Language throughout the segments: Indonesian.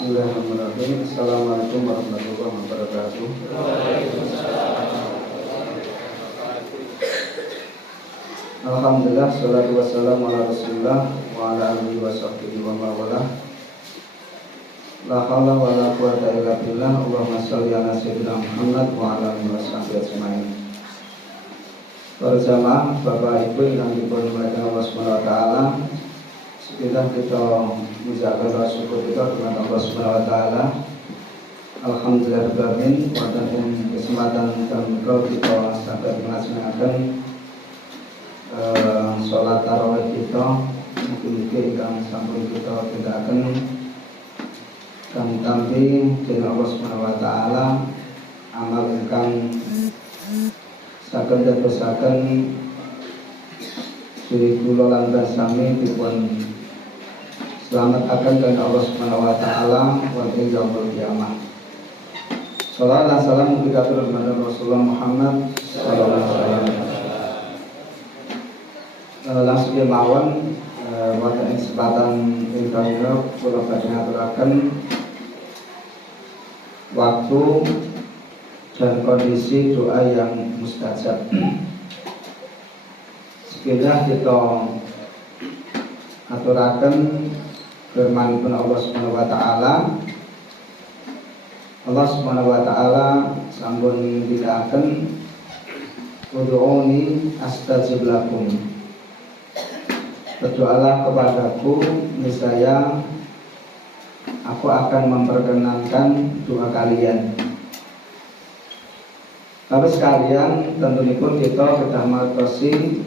Bismillahirrahmanirrahim. Assalamualaikum warahmatullahi wabarakatuh. Alhamdulillah, salatu wassalamu ala rasulillah wa ala alihi wa sahbihi wa mawalah. La hawla wa la quwwata illa billah. Allahumma shalli ala sayyidina Muhammad wa ala alihi wa sahbihi ajma'in. Para jamaah, Bapak Ibu yang dimuliakan Allah Subhanahu wa taala, sekitar kita menjaga syukur kita kepada Allah Subhanahu wa taala. Alhamdulillahirabbil pada kesempatan dan kita sampai melaksanakan sholat tarawih kita, mungkin yang sampai kita tidak akan tampi dengan Allah Subhanahu wa taala amal ingkang saged dadosaken diri kula lan sami dipun selamat akan dengan Allah Subhanahu wa taala wonten yaumul kiamah. Shalawat dan salam mugi katur dumateng Rasulullah Muhammad sallallahu alaihi wasallam. Langsung mawon wonten kesempatan ingkang kula badhe ngaturaken waktu dan kondisi doa yang mustajab. Sekiranya kita aturaken firman Allah Subhanahu wa taala. Allah Subhanahu wa taala sampun dikatakan ud'uni astajib lakum. Berdoalah kepadaku, niscaya aku akan memperkenankan doa kalian. Lalu sekalian, tentunya pun kita sudah mengerti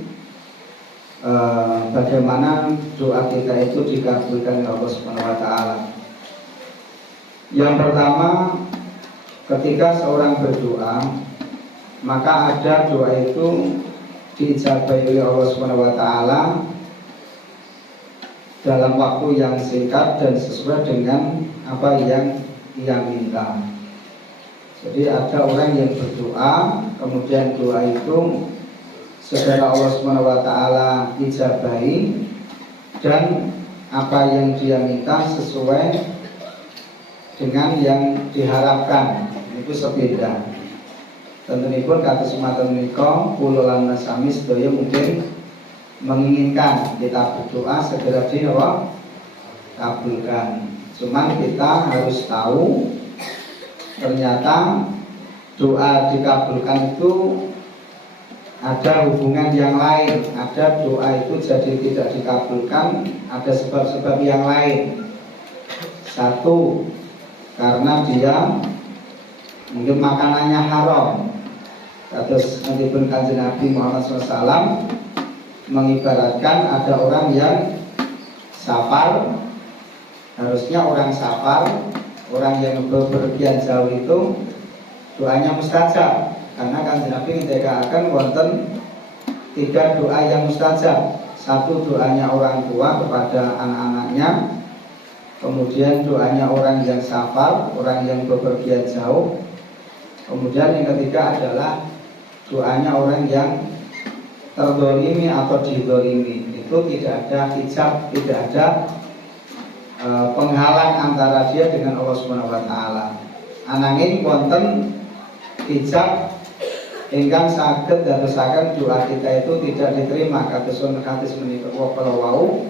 bagaimana doa kita itu dikabulkan oleh Allah Subhanahu wa taala. Yang pertama, ketika seorang berdoa, maka ada doa itu diijabahi oleh Allah Subhanahu wa taala dalam waktu yang singkat dan sesuai dengan apa yang ia minta. Jadi ada orang yang berdoa, kemudian doa itu segera Allah Subhanahu wa taala ijabahi dan apa yang dia minta sesuai dengan yang diharapkan. Itu sepeda. Tentunya pun kata sematan menika kula lan sami sedaya mungkin menginginkan kita berdoa segera dikabulkan. Cuman kita harus tahu ternyata doa dikabulkan itu ada hubungan yang lain. Ada doa itu jadi tidak dikabulkan, ada sebab-sebab yang lain. Satu, karena dia mungkin makanannya haram. Terus nanti pun Kanjeng Nabi Muhammad SAW mengibaratkan ada orang yang safar. Harusnya orang safar, orang yang bepergian jauh itu doanya mustajab, karena Kanjeng Nabi mendekatkan wonten 3 doa yang mustajab. Satu, doanya orang tua kepada anak-anaknya. Kemudian doanya orang yang safar, orang yang bepergian jauh. Kemudian yang ketiga adalah doanya orang yang terdolimi atau didolimi. Itu tidak ada hijab, tidak ada penghalang antara dia dengan Allah Subhanahu wa taala. Ananging wonten hijab ingkang saged dadosaken doa kita itu tidak diterima. Kados hadis menika wau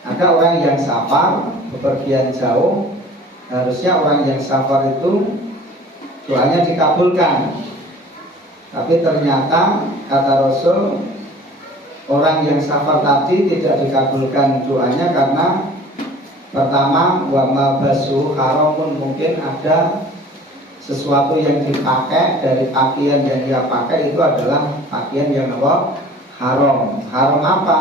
ada orang yang safar bepergian jauh, harusnya orang yang safar itu doanya dikabulkan. Tapi ternyata kata Rasul, orang yang safar tadi tidak dikabulkan doanya karena pertama, wa ma basu haramun, mungkin ada sesuatu yang dipakai dari pakaian yang dia pakai itu adalah pakaian yang apa? Haram. Haram apa?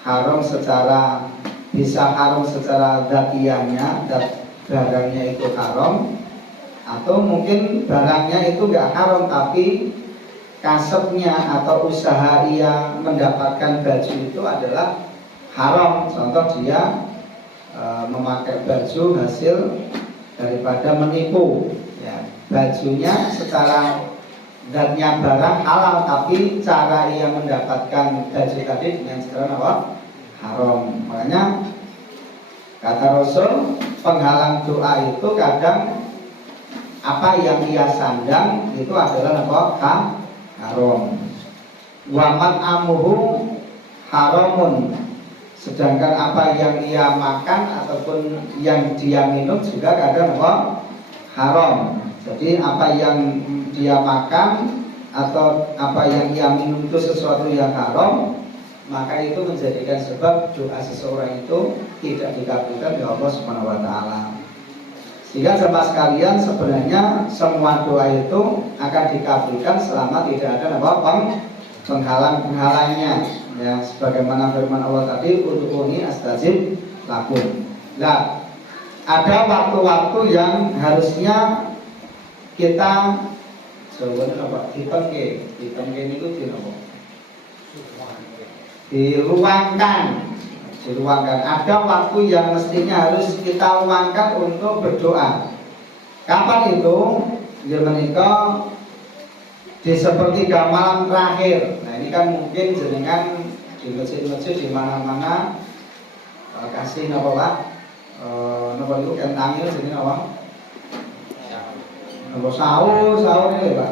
Haram secara bisa haram secara datiannya, barangnya itu haram, atau mungkin barangnya itu enggak haram tapi kasepnya atau usaha ia mendapatkan baju itu adalah haram. Contoh dia memakai baju hasil daripada menipu, ya, bajunya secara zatnya barang halal tapi cara ia mendapatkan baju tadi dengan cara apa? Haram. Makanya Kata Rasul, penghalang doa itu kadang apa yang ia sandang itu adalah apa? Haram. Waman amuhu haramun. Sedangkan apa yang ia makan ataupun yang dia minum juga kadang apa? Haram. Jadi apa yang dia makan atau apa yang ia minum itu sesuatu yang haram, maka itu menjadikan sebab doa seseorang itu tidak dikabulkan oleh Allah Subhanahu wa taala. Sehingga jemaah sekalian, sebenarnya semua doa itu akan dikabulkan selama tidak ada penghalang-penghalangnya. Ya, sebagaimana firman Allah tadi, ud'uni astajib lakum. Nah, ada waktu-waktu yang harusnya kita jawabannya apa? Ditemke itu diluangkan. Ada waktu yang mestinya harus kita luangkan untuk berdoa. Kapan itu? Ya menikah di sepertiga malam terakhir. Nah ini kan mungkin jenengan di masjid-masjid di mana-mana kasih napa Pak? Napa itu kentangnya jadi napa? Napa sahur ini Pak.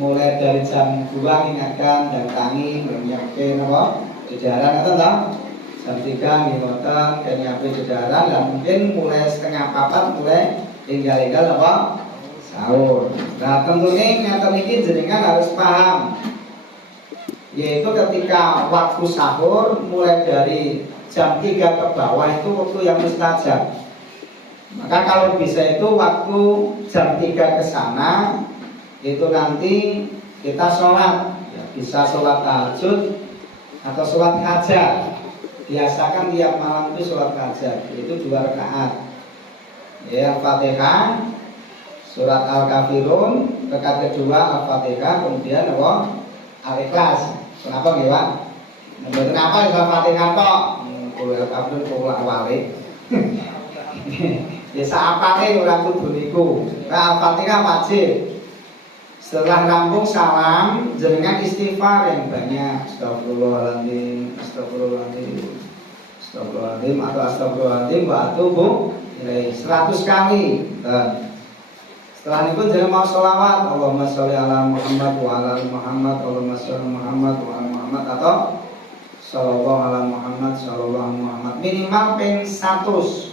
Mulai dari jam 2 ingatkan dan tangi menyiapkan napa? Jajaran atau enggak? Jam 3 ngiwoten dan nyiapin jajaran, dan mungkin mulai setengah 4 mulai tinggal apa? Sahur. Nah tentunya ngeten iki jenengan harus paham, yaitu ketika waktu sahur mulai dari jam 3 ke bawah itu waktu yang mustajab. Maka kalau bisa itu waktu jam 3 ke sana itu nanti kita sholat, ya, bisa sholat tahajud atau sholat hajat. Biasakan tiap malam itu sholat hajat, itu 2 rakaat. Ya, Al-Fatihah, surat Al-Kafirun, rakaat kedua Al-Fatihah, kemudian apa? Al-Ikhlas. Kenapa nggih, Pak? Kenapa Al-Fatihah tok? Al-Kafirun kula awale. Ya saapane ora kudu niku. Nah, Al-Fatihah wajib. Setelah rampung salam, jenengan istighfar yang banyak. Astagfirullahaladzim, astagfirullahaladzim, astagfirullahaladzim, atau astagfirullahaladzim wa atubu ilaih 100 kali. Dan setelah itu jangan mau sholawat, Allahumma sholli ala Muhammad wa ala Muhammad, Allahumma sholli Muhammad wa ala Muhammad, atau sallallahu ala Muhammad, sallallahu ala Muhammad, minimal ping 100.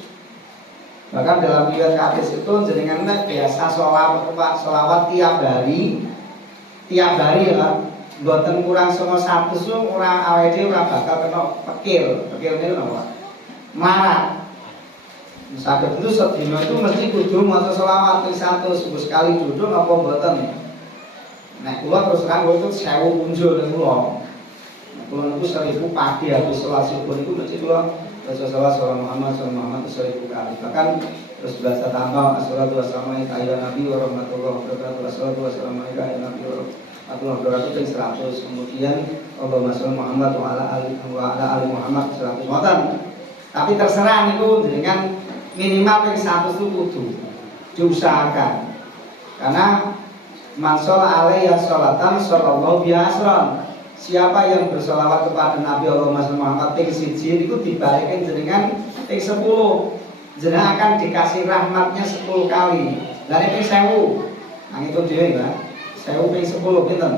Bahkan dalam riwayat hadis itu jenengan biasa sholawat tiap hari ya, mboten kurang sama 100 orang awake ora bakal kena pekil niku napa? Marah. Saged itu sedina itu mesti kudu maca sholawat 100 sekali duduk apa mboten. Nek kula terus terang itu 1000 punjul niku lho. Kula niku 1000 pagi habis sholat subuh niku mesti kula Rasulullah Muhammad 1000 kali. Bahkan terus bahasa tambah assalatu wassalamu ala nabi wa rahmatullahi wa barakatuh, assalatu wassalamu ala nabi wa rahmatullahi wa barakatuh 100. Kemudian Allahumma sholli Muhammad wa ala ali Muhammad 100 ngoten. Tapi terserah niku dengan minimal ping 100 itu kudu diusahakan. Karena man sholla alaihi sholatan sallallahu bihi asran. Siapa yang bersolawat kepada Nabi Allahumma sholli Muhammad ping 1 itu dibalikin jenengan ping 10. Jenengan akan dikasih rahmatnya 10 kali. Lah nek ping 1000, nang itu dhewe ya. 1000 ping 10 pinten?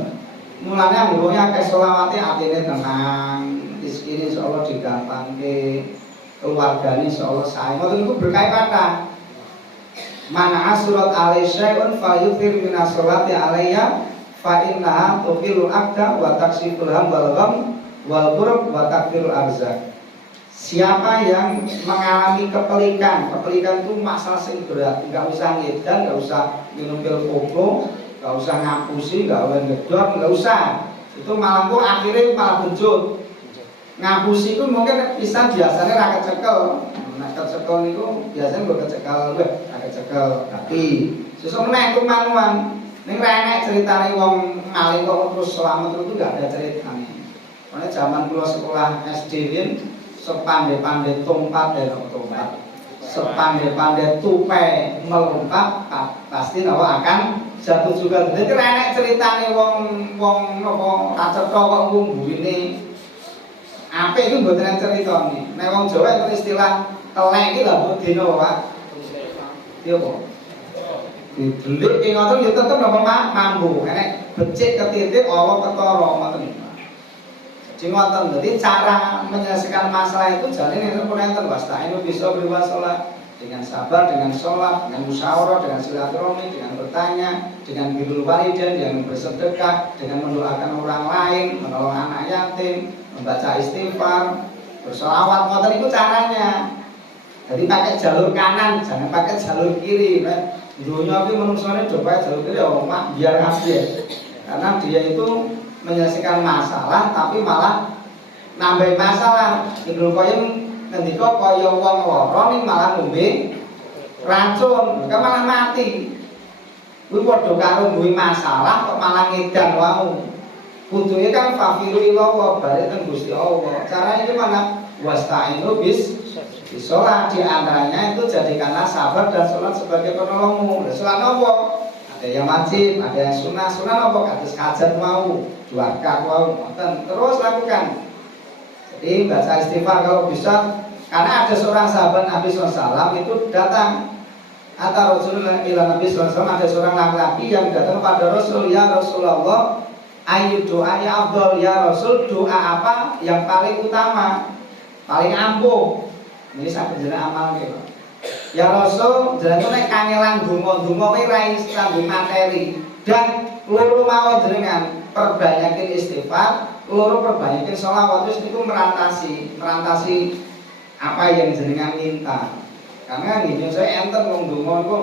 Mulane anggone akeh selawate atine tenang, rezekine insyaallah digampangke, keluargane insyaallah sae. Ngoten niku berkah kathah. Man asrat alai syai'un fayuthir min as-salati alayya fa innaha tuqilul abda wa taksiful ham wal gham wal qurb wa takfirul arzak. Siapa yang mengalami kepelikan itu masalah sing berat, nggak usah ngedan, nggak usah minum pil koplo, nggak usah ngapusi, nggak usah ngedor, nggak usah. Itu malah kok akhirnya malah benjut. Ngapusi itu mungkin bisa biasanya rakyat cekel. Nah, kecekel itu biasanya gue kecekel, tapi susah meneh itu manuan. Ning renek ceritane wong maling kok terus selamat itu enggak ada ceritanya. Karena zaman kula sekolah SD yen sepandai-pandai tompat sepandai-pandai tupai melompat pasti nawa akan jatuh juga. Jadi renek ceritane wong napa kacetha kok ngumburine. Apik itu mboten ceritane. Nek wong Jawa itu istilah telek iki lho dino Pak. Iya apa? Didelik ki ngoten ya tetep napa mambu. Enek becik ketitik Allah ketara ngoten. Jadi ngoten. Jadi cara menyelesaikan masalah itu jalane enten enten wasta'inu bisa berwasalah dengan sabar, dengan sholat, dengan musyawarah, dengan silaturahmi, dengan bertanya, dengan birrul walidain, dengan bersedekah, dengan mendoakan orang lain, menolong anak yatim, membaca istighfar, bersolawat, ngoten itu caranya. Jadi pakai jalur kanan, jangan pakai jalur kiri. Dunia itu manusianya coba jalur kiri, oh mak biar habis. Karena dia itu menyelesaikan masalah, tapi malah nambah masalah. Ibnu Qayyim ngendika kaya wong lara ning malah ngombe racun, mereka malah mati. Kuwi padha karo duwe masalah kok malah ngedan wau. Kuduke kan fakiru ila bare teng Gusti Allah. Caranya gimana? Wasta'inu bis sholat, di antaranya itu jadikanlah sabar dan sholat sebagai penolongmu. Sholat apa? Ada yang wajib, ada yang sunnah. Sunnah apa? Kados kajen mau, 2 rakaat mau, terus lakukan. Jadi baca istighfar kalau bisa, karena ada seorang sahabat Nabi SAW itu datang atau Rasulullah ila Nabi SAW, ada seorang laki-laki yang datang pada Rasul, ya Rasulullah, ayu doa ya Abdul, ya Rasul, doa apa yang paling utama, paling ampuh? Ini sakit jeneng amal gitu. Ya Rasul, jeneng nek kangelan donga-donga kowe ra iso materi dan loro mawon jenengan perbanyakin istighfar, loro perbanyakin sholawat, terus niku merantasi apa yang jenengan minta. Karena ngene saya enten wong donga niku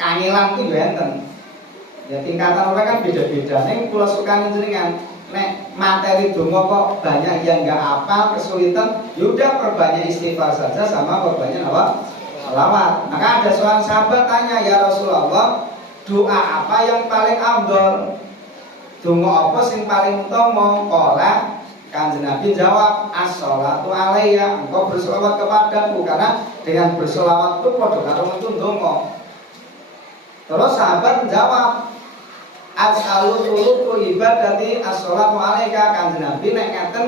kangelan ku yo enten. Ya tingkatan orang kan beda-beda. Ning kula sukani jenengan nek materi donga kok banyak yang enggak hafal, kesulitan, yaudah perbanyak istighfar saja sama perbanyak apa? Sholawat. Maka ada seorang sahabat tanya, ya Rasulullah, doa apa yang paling afdol? Donga apa sing paling utama? Qala, Kanjeng Nabi jawab, as-sholatu alayya, engkau bersolawat kepadaku, karena dengan bersolawat itu padha karo metu donga. Terus sahabat menjawab, as'alu tuluku ibadati as-sholatu alayka. Kanjeng Nabi nek ngeten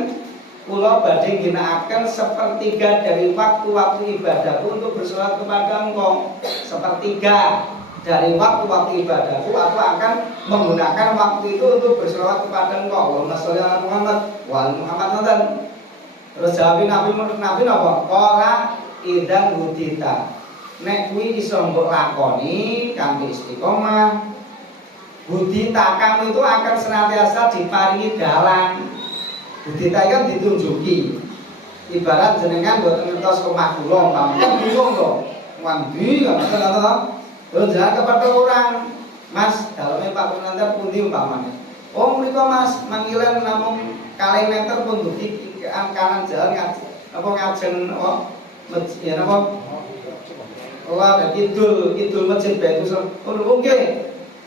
kula badhe ginakaken sepertiga dari waktu-waktu ibadahku untuk bersolawat kepada engkau. Sepertiga dari waktu-waktu ibadahku aku akan menggunakan waktu itu untuk bersolawat kepada engkau. Allahumma sholli ala Muhammad wa ala Muhammad. Terus jawab Nabi napa? Qala idzan hudita. Nek kuwi iso mbok lakoni kanthi istiqomah, hudita kamu itu akan senantiasa diparingi dalan. Hudita kan ditunjuki. Ibarat jenengan mboten ngertos omah kula, kan bingung to. Wandi kata terus jalan kepada orang, Mas, dalamnya Pak Kunantar pundi umpamanya. Oh, mereka Mas, manggilan namung kalih meter pun bukti kanan jalan ngajeng ya napa? Allah kidul masjid Baitul. Oke.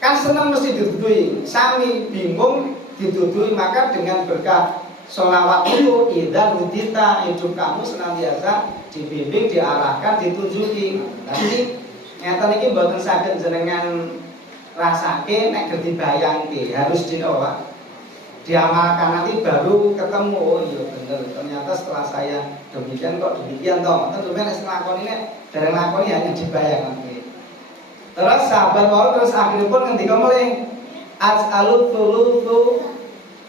Kan senang mesti didudui. Sami bingung didudui, maka dengan berkah sholawat itu idza hudita, hidup kamu senantiasa dibimbing, diarahkan, ditunjuki. Nanti ngeten iki mboten saged jenengan rasake nek gedhi bayangke, harus dinowa diamalkan, nanti baru ketemu, oh iya bener, ternyata setelah saya demikian kok demikian toh. Tentunya nek lakoni nek dereng lakoni hanya dibayangke. Terus sahabat mau terus akhirnya pun ngendika mulai as'alu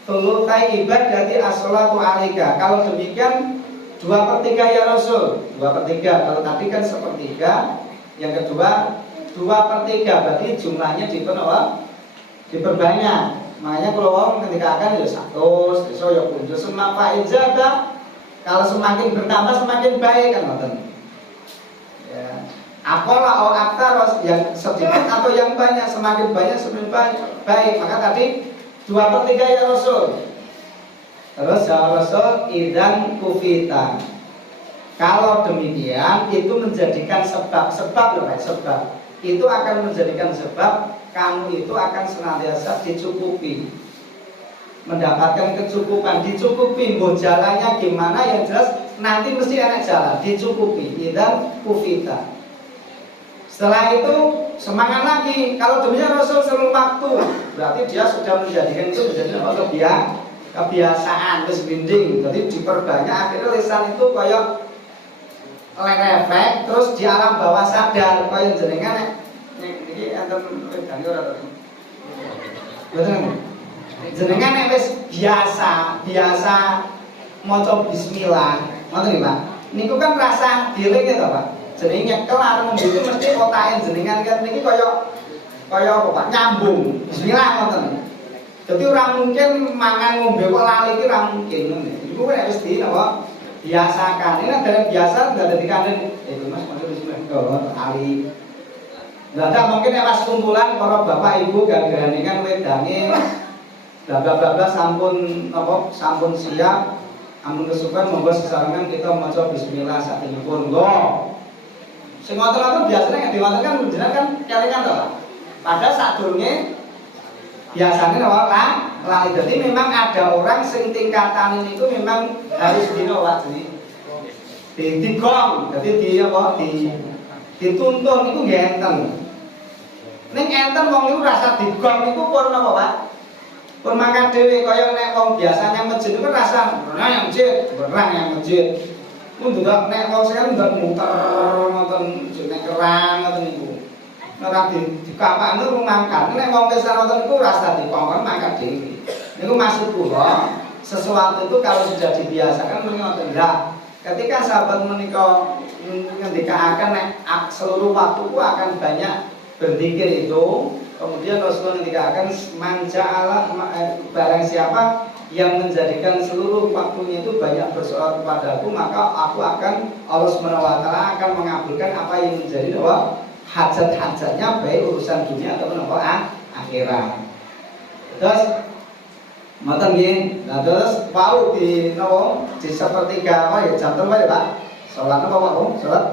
thulutsai ibadati as-sholatu alaika. Kalau demikian 2/3 ya Rasul, 2/3. Kalau tadi kan 1/3. Yang kedua 2/3, berarti jumlahnya diperbanyak. Makanya kalau wong ketika akan ya 100, besok ya punjul semakin jaga. Kalau semakin bertambah semakin baik kan ngoten. Ya. Apalah aktar yang sedikit atau yang banyak, semakin banyak semakin baik. Maka tadi 2/3 ya Rasul. Terus ya Rasul idzan kufita. Kalau demikian itu menjadikan sebab itu akan menjadikan sebab kamu itu akan senantiasa dicukupi, mendapatkan kecukupan, dicukupi. Mau jalannya gimana yang jelas nanti mesti enak jalan, dicukupi. Dan kufita. Setelah itu semangat lagi. Kalau demikian Rasul seluruh waktu, berarti dia sudah menjadikan itu menjadi kebiasaan, terus binding. Jadi diperbanyak, akhirnya lisan itu kayak refleks terus di alam bawah sadar kaya jenengan iki enten wedane ora to. Betul. Jenengan nek wis biasa maca bismillah, ngoten nggih Pak. Niku kan rasa dhewe to Pak. Jenenge nyekel arep ngombe mesti otake jenengan kan niki kaya apa Pak nyambung. Bismillah ngoten. Jadi ora mungkin mangan ngombe kok lali iki ora mungkin ngono. Iku wis di napa biasakan. Ini dari biasa enggak ada dikandeng. Itu Mas maksud bismillah ali. Enggak ada mungkin pas kumpulan para bapak ibu gara-gara kan wedange bla bla bla sampun apa sampun siap amun kesukaan monggo sesarengan kita maca bismillah satenipun nggo. Sing ngoten-ngoten biasane nek diwaten kan jenengan kan kelingan to Pak. Padahal sadurunge biasanya napa lali. Jadi memang ada orang sing tingkatan ini itu memang harus dino Pak jadi digong, jadi di apa dituntun itu nggih enten. Ning enten wong niku rasa digong niku pun apa Pak? Pun makan dhewe kaya nek wong biasanya masjid itu kan rasa berang yang masjid. Mun ndelok nek wong sing ndelok muter ngoten jeneng kerang ngoten niku. Ora dikapakne rumangkan. Nek wong wis ngoten niku rasa dikongkon mangkat dhewe. Niku maksud kula, sesuatu itu kalau sudah dibiasakan ngoten lah. Ketika sahabat menika ngendikaaken nek seluruh waktuku akan banyak berzikir itu, kemudian Rasulullah ngendikaaken manja'ala barang siapa yang menjadikan seluruh waktunya itu banyak bersolat kepadaku, maka aku akan Allah Subhanahu wa taala akan mengabulkan apa yang menjadi doa hajat-hajatnya baik urusan dunia ataupun apa akhirat. Terus ngoten nggih. Nah terus wau di napa di sepertiga apa ya jam terus ya Pak. Salat apa Pak? Salat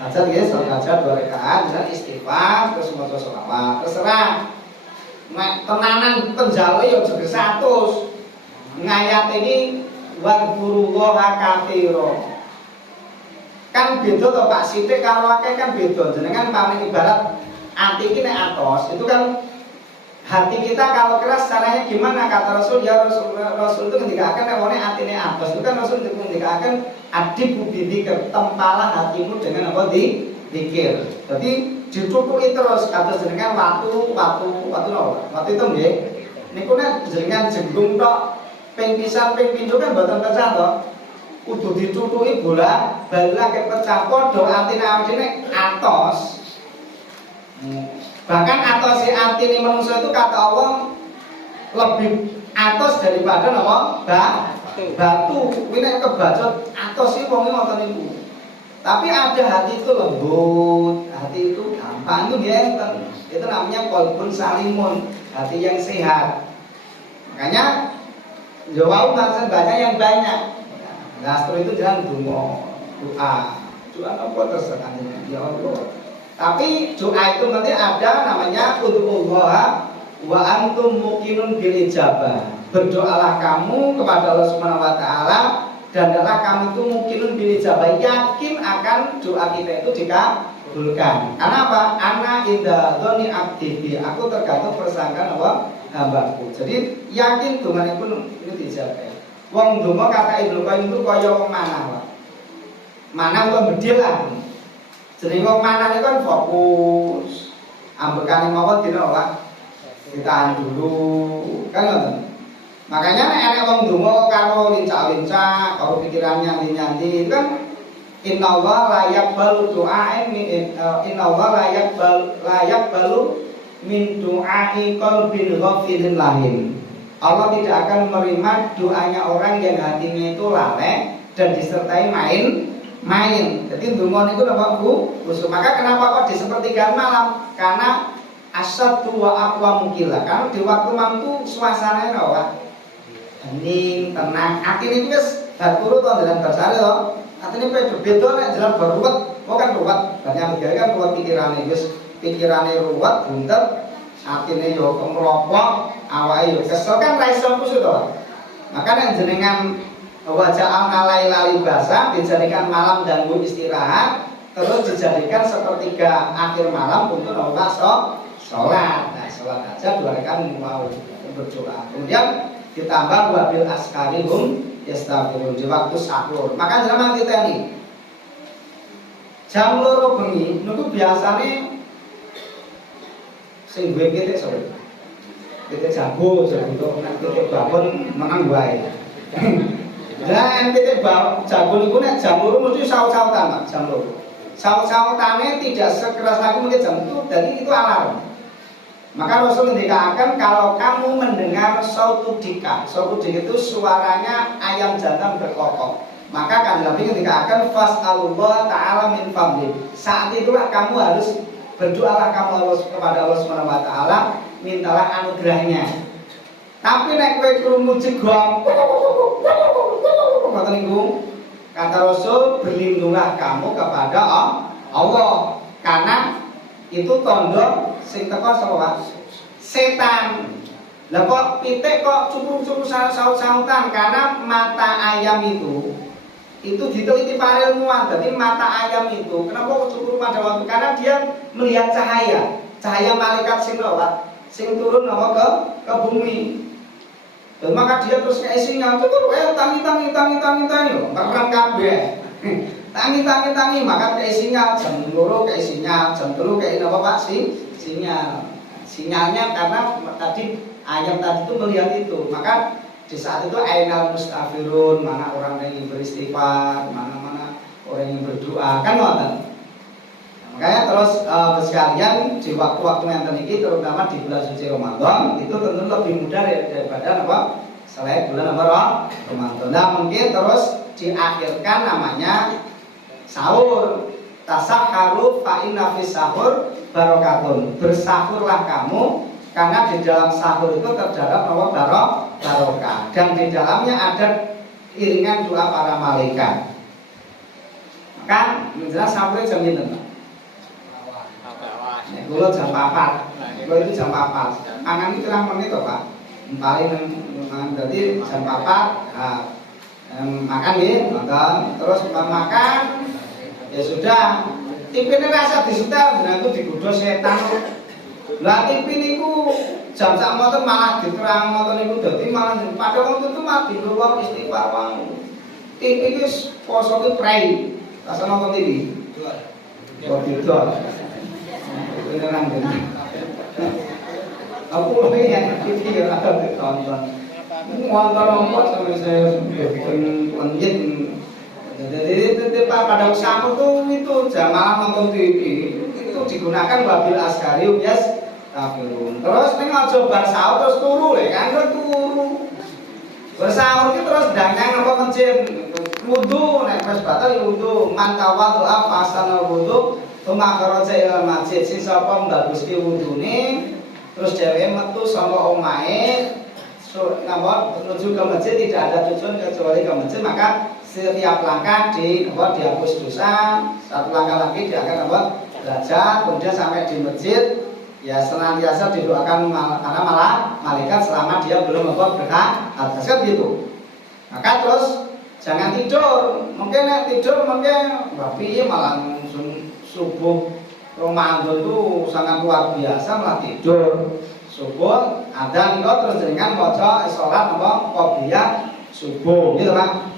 hajat nggih, salat hajat 2 rakaat dan istighfar terus maca selawat. Terserah. Nek tenanan penjalu ya juga 100. Ngayat ini wadkurullaha katsira. Kan beda to Pak sithik karo akeh kan beda. Jenengan paling ibarat ati iki nek atos itu kan hati kita kalau keras caranya gimana kata Rasul ya Rasul itu ketika akan nek wone atine atos itu kan Rasul ketika akan adib bidzikir tempalah hatimu dengan apa zikir. Jadi ditutuki terus kata jenengan waktu itu nggih. Niku nek jenengan jenggung tok ping pisan ping pindho kan mboten pecah to. Kudu ditutuki bola bali lagi pecah padha atine awake atos. Bahkan atos si atine manusia itu kata Allah lebih atos daripada napa? Batu. Kuwi nek kebacot atos iki wong ngoten niku. Tapi ada hati itu lembut, hati itu gampang itu ngenten. Itu namanya qalbun salimun, hati yang sehat. Makanya jawab maksud baca yang banyak. Nah, setelah itu jangan doa apa terserah ya Allah. Tapi doa itu nanti ada namanya ud'ullah wa antum muqinun bil ijabah. Berdoalah kamu kepada Allah Subhanahu wa taala dan adalah kamu itu muqinun bil ijabah, yakin akan doa kita itu dikabulkan. Karena apa? Ana inda dzoni abdi bi, aku tergantung persangkaan Allah hambaku. Jadi yakin donganipun itu dijabah. Wong donga kata Ibnu Qayyim itu kaya wong manah, Pak. Manah kok bedil lah. Jadi wong manah itu kan fokus. Ambekane mawon dina Pak. Ditahan dulu. Kan ngoten. Makanya nek enek wong donga karo lincah-lincah, karo pikirannya nyanyi-nyanyi itu kan innallaha la yaqbalu du'a'in innallaha la yaqbalu min du'a'i qalbin ghafilin lahim. Allah tidak akan menerima doanya orang yang hatinya itu lalai dan disertai main. Jadi dungo niku napa Bu? Maka kenapa kok di sepertiga malam? Karena asyaddu wa aqwa mukila. Karena di waktu malam itu suasananya apa? Hening, tenang. Atine iki wis bar turu to dalan bersare to. Atine beda nek jalan beruwet. Kok kan ruwet. Banyak negara kan ruwet pikirane wis pikirane ruwet buntet. Atine yo kemropok, awake yo kesel kan ra iso kusut to. Maka nek jenengan wajah alai lali basa dijadikan malam dan istirahat, terus dijadikan sepertiga akhir malam untuk nolak sholat. Nah, sholat aja 2 rakaat mau berdoa. Kemudian ditambah wabil askarihum yastaghfirun di waktu sahur. Maka jenengan kita ini Jam 2 bengi niku biasane sing duwe pitik sore. Pitik jago jago nek pitik babon menang wae. Lah pitik jago niku nek jam 2 mesti saut-sautan Pak, jam 2. Saut-sautane tidak sekeras lagi mungkin jam itu, jadi itu alarm. Maka Rasul mengatakan kalau kamu mendengar sautu dika itu suaranya ayam jantan berkokok. Maka kan Nabi ketika akan fas'alullah ta'ala min fadli. Saat itulah kamu harus berdoalah kamu kepada Allah Subhanahu wa taala, mintalah anugerahnya. Tapi nek kowe krungu jegong ngoten niku, kata Rasul berlindunglah kamu kepada Allah karena itu tondo sing teko sapa setan. Lah kok pitik kok cukup-cukup saut-sautan karena mata ayam itu diteliti para ilmuwan. Jadi mata ayam itu kenapa kok cukup pada waktu? Karena dia melihat cahaya malaikat sing turun ke bumi. Dan maka dia terus kayak sinyal cukup tangi merem kabeh. Tangi maka kayak sinyal jam 2 kayak sinyal jam 3 kayak apa Pak sinyalnya karena tadi ayam tadi itu melihat itu. Maka di saat itu ainal mustafirun, mana orang yang beristighfar, mana orang yang berdoa kan ngoten. Makanya terus sekalian di waktu-waktu yang terjadi terutama di bulan suci Ramadan itu tentu lebih mudah daripada apa selain bulan Ramadan. Nah mungkin terus diakhirkan namanya sahur. Tasahharu fa inna fis sahur barokatun. Bersahurlah kamu karena di dalam sahur itu terdapat barokah dan di dalamnya ada iringan doa para malaikat. Maka menjelaskan sampai jam itu Kulo jam 4. Kulo itu jam 4. Angan iki terang menit to, Pak. Paling berarti jam 4. Makan nggih, makan. Terus makan ya sudah. Tipine rasa disetel jenengan itu digodho setan. Lah TV niku jam sak moten malah diterang moten niku dadi malah pada waktu itu mati luwih istighfar wae. TV iki poso ki prei. Rasa nonton TV. Dua. Beneran bener. Aku lebih yang TV ya ada ditonton. Nonton sampai saya bikin lanjut. Jadi pada usaha itu jam malam nonton TV itu digunakan wabil askari yes kafirun. Terus ning aja bar sahur terus turu lho kan turu. Bersahur itu terus dangan apa mencin wudu nek wis batal wudu mantawat doa fasana wudu tuma kharaja ila masjid sing sapa mbaguske wudune terus dhewe metu saka omahe menuju ke masjid tidak ada tujuan kecuali ke masjid maka setiap langkah dihapus dosa satu langkah lagi dia akan derajat kemudian sampai di masjid ya senantiasa didoakan karena malah malaikat selama dia belum berkah atas gitu. Maka terus jangan tidur. Mungkin tidur mungkin piye malah subuh Ramadan itu sangat luar biasa malah tidur. Subuh adzan kok terus dengan maca salat apa qobliyah subuh gitu Pak.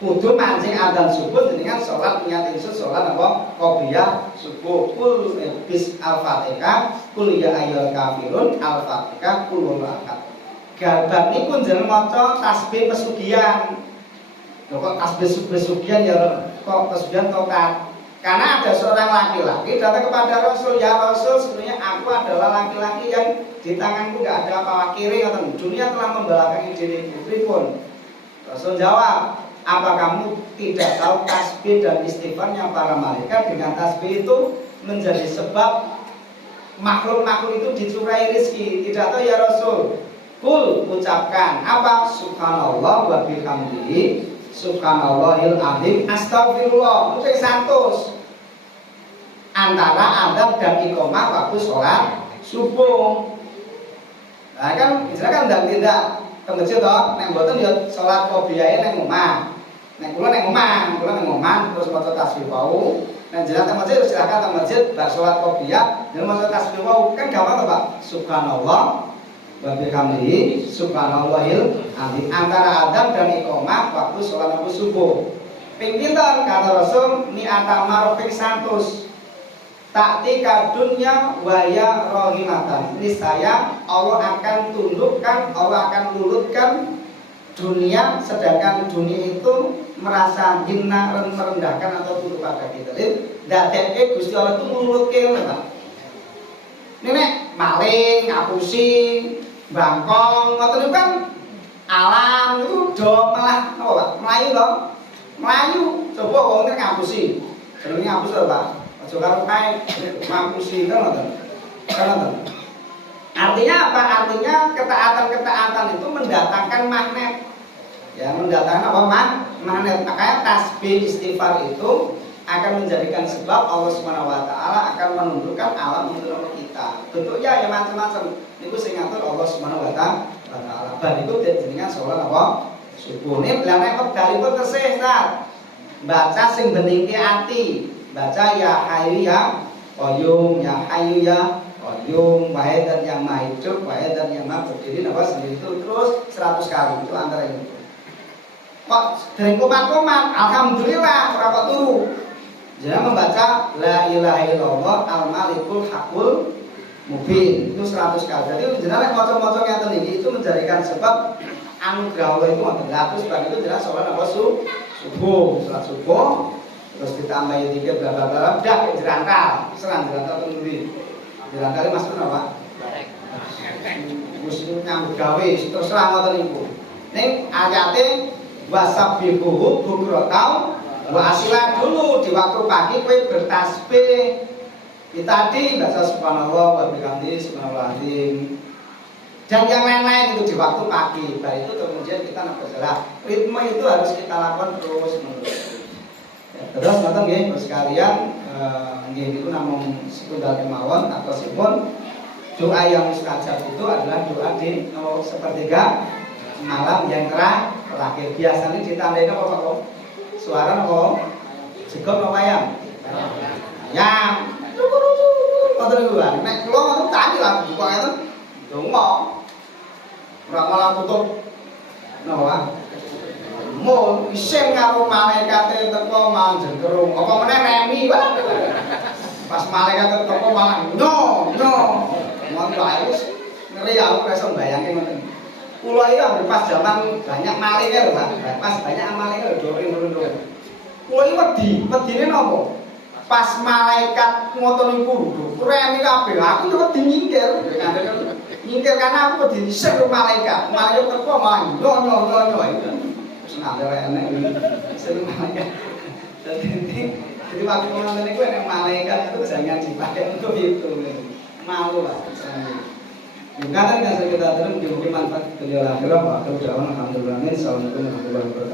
Kudu mancing adzan subuh dengan salat niat ingsun salat apa qobliyah subuh kul bis al-Fatihah kul ya ayyuhal kafirun al-Fatihah kul huwallahu ahad. Gabat niku jeneng maca tasbih pesugihan. Lho kok tasbih pesugihan ya kok pesugihan tokat. Karena ada seorang laki-laki datang kepada Rasul, ya Rasul sebenarnya aku adalah laki-laki yang di tanganku tidak ada apa-apa kiri atau dunia telah membelakangi diriku. Pripun? Rasul jawab, apa kamu tidak tahu tasbih dan istighfarnya para malaikat dengan tasbih itu menjadi sebab makhluk-makhluk itu dicurai rezeki? Tidak tahu ya Rasul. Kul ucapkan apa subhanallah wa bihamdihi subhanallahil azim astagfirullah itu 100 antara adzan dan iqamah waktu sholat subuh. Nah kan misalkan tidak ke masjid toh nek mboten ya sholat qobliyah ning omah. Nek kula ning omah terus maca tasbih wau. Nek jenengan teng masjid silakan teng masjid bar sholat qobliyah dan maca tasbih wau kan gampang to Pak. Subhanallah wa bihamdihi subhanallahil azim antara adzan dan iqamah waktu sholat subuh. Ping pinten kata Rasul ni atamar ping 100. Takti kadunya waya rohimatan. Niscaya Allah akan tundukkan, Allah akan lulutkan dunia, sedangkan dunia itu merasa hina dan merendahkan atau tunduk pada kita. Jadi dadeke Gusti Allah itu nglulutke ngono. Nenek maling, ngapusi, bangkong, ngoten niku kan alam itu do malah napa Pak? Melayu to. Melayu, coba wong nek ngapusi. Jenenge ngapus lho Pak. Aja karo kae ngapusi kan ngoten. Kan artinya apa? Artinya ketaatan-ketaatan itu mendatangkan magnet. Ya, mendatangkan apa? Magnet. Makanya tasbih istighfar itu akan menjadikan sebab Allah Subhanahu wa taala akan menundukkan alam untuk kita. Bentuknya ya macam-macam. Niku sing ngatur Allah Subhanahu wa taala. Bar iku jenengan salat apa? Subuh. Nek lha nek wekdalipun tesih, Ustaz. Baca sing beningke ati. Baca ya Hayyu ya Qayyum, ya Hayyu ya Qayyum, Wahid dan yang Maha Hidup, Wahid dan yang Maha Berdiri, napa sendiri itu terus 100 kali itu antara itu. Kok dereng komat-komat, alhamdulillah ora kok turu. Jangan membaca la ilaha illallah al-malikul haqqul mubin itu 100 kali. Jadi jenengan maca-maca ngeten iki itu menjadikan sebab anugerah Allah itu wonten. Lah terus bab itu jelas salat apa subuh, salat subuh terus ditambahi dikit bla bla bla dak jerantal, serang jerantal teng ndi. Jerantal maksud apa? Muslim nyambut gawe terus serang ngoten niku. Ning ayate wasabbihuhu bukratan wa asilan dulu di waktu pagi kowe bertasbih. Tadi baca subhanallah wa bihamdihi subhanallahazim. Dan yang lain-lain itu di waktu pagi. Baik itu kemudian kita bergerak. Ritme itu harus kita lakukan terus menerus. Ya, terus ngoten nggih sekalian nggih niku namung setunggal kemawon atau sipun doa yang mustajab itu adalah doa di sepertiga malam yang terakhir. Biasanya ditandai apa Pak? Suara apa? Jegok apa ayam? Ayam. Ngoten niku lho. Nek kula ngoten tadi lah buka ngoten. Donga. Ora malah tutup. Napa? Mun isin karo malaikate teko manjengkerung. Apa meneh remi wae. Pas malaikat teko malah nyo. Mun wae wis ngeri aku iso mbayangke ngoten. Kula iki pas zaman banyak maling lho, Pak. Pas banyak maling lho doring-doring. Kula iki wedine napa? Pas malaikat ngoten niku lho, remi kabeh. Aku yo wedi nyingkir. Nyingkir karena aku wedi disek malaikat. Malaikat teko malah nyo. Wis ngandel enek seru malaikat. Jadi waktu ngoten niku enek malaikat itu jangan dipakai untuk itu. Malu lah. Kadang-kadang kita terus diberi manfaat beliau akhirat. Alhamdulillah. Assalamualaikum warahmatullahi wabarakatuh.